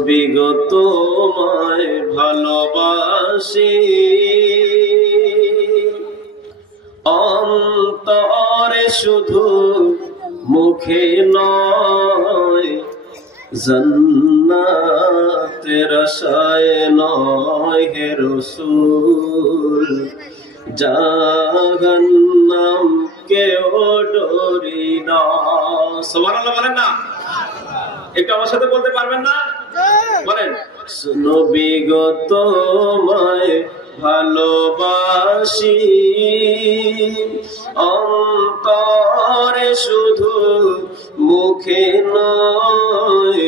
নবী গো তোমায় ভালোবাসি, অন্তরে শুধু মুখে নয়, জান্নাতের আশায় নয় হে রাসূল, জাহান্নাম কেও ডরি না। সুবহানাল্লাহ বলেন না? একটু আমার সাথে বলতে পারবেন না? বলেন, নবী গো তোমায় ভালোবাসি, অন্তরে শুধু মুখে নয়,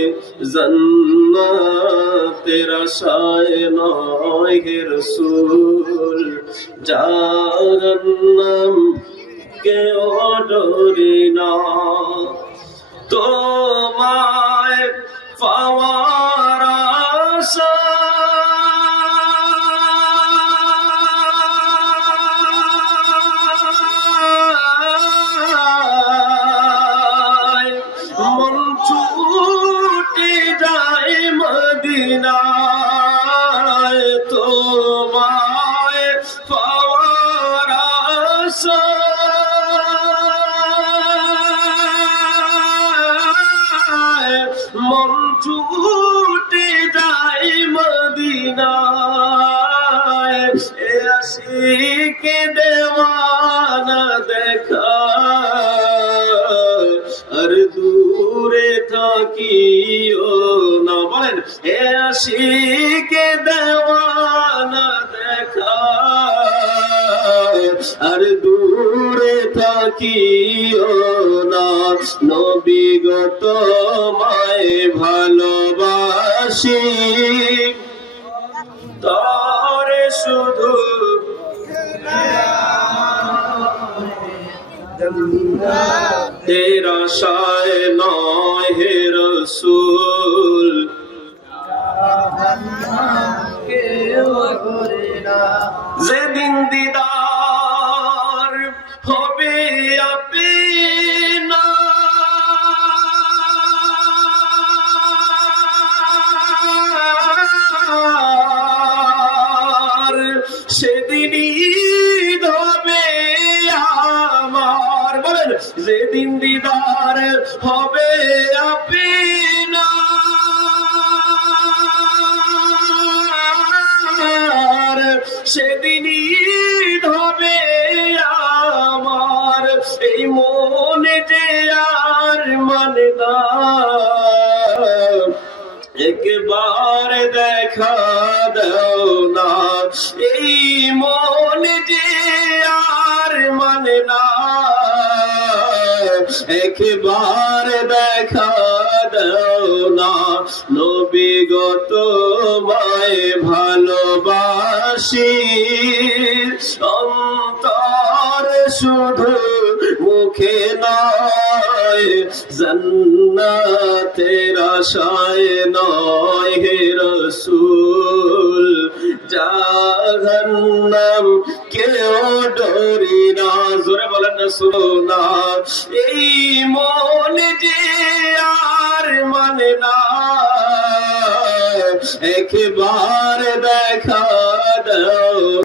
জান্নাতের আশায় নয় হে রাসূল, জাহান্নাম কেও ডরি না। তোমায় পাওয়ার আশায় মন ছুটে যায় মদিনায়, তোমায় পাওয়ার আশায় মন ছুটে যায় মদিনায়, এ আশিকে দেওয়ানা দেখা আর দূরে থাকিও না। বলেন, এ আশিকে দেওয়ানা দেখা আর দূরে থাকিও না। নবী গো তোমায় ভালোবাসি, তরে শুধু তেরা আশায় নয় হে রাসূল, যেদিন দিদার হবে আপনা, সেদিনই হবে আমার। বলেন, যেদিন দিদার হবে আপনা, সেদিনই হবে আমার। এই মনে যে আর মানে না, একবার দেখা দাও না। এই মনে যে আর মানে না, একবার দেখা দাও না। নবী গো তোমায় ভালোবাসি, অন্তর শুধু মুখে নয়, জান্নাতের আশায় নয় হে রাসূল, জাহান্নাম কেও ডরি না। জোরে বলেন না সুবহানা। এই মনে যে আর মানে না, একবার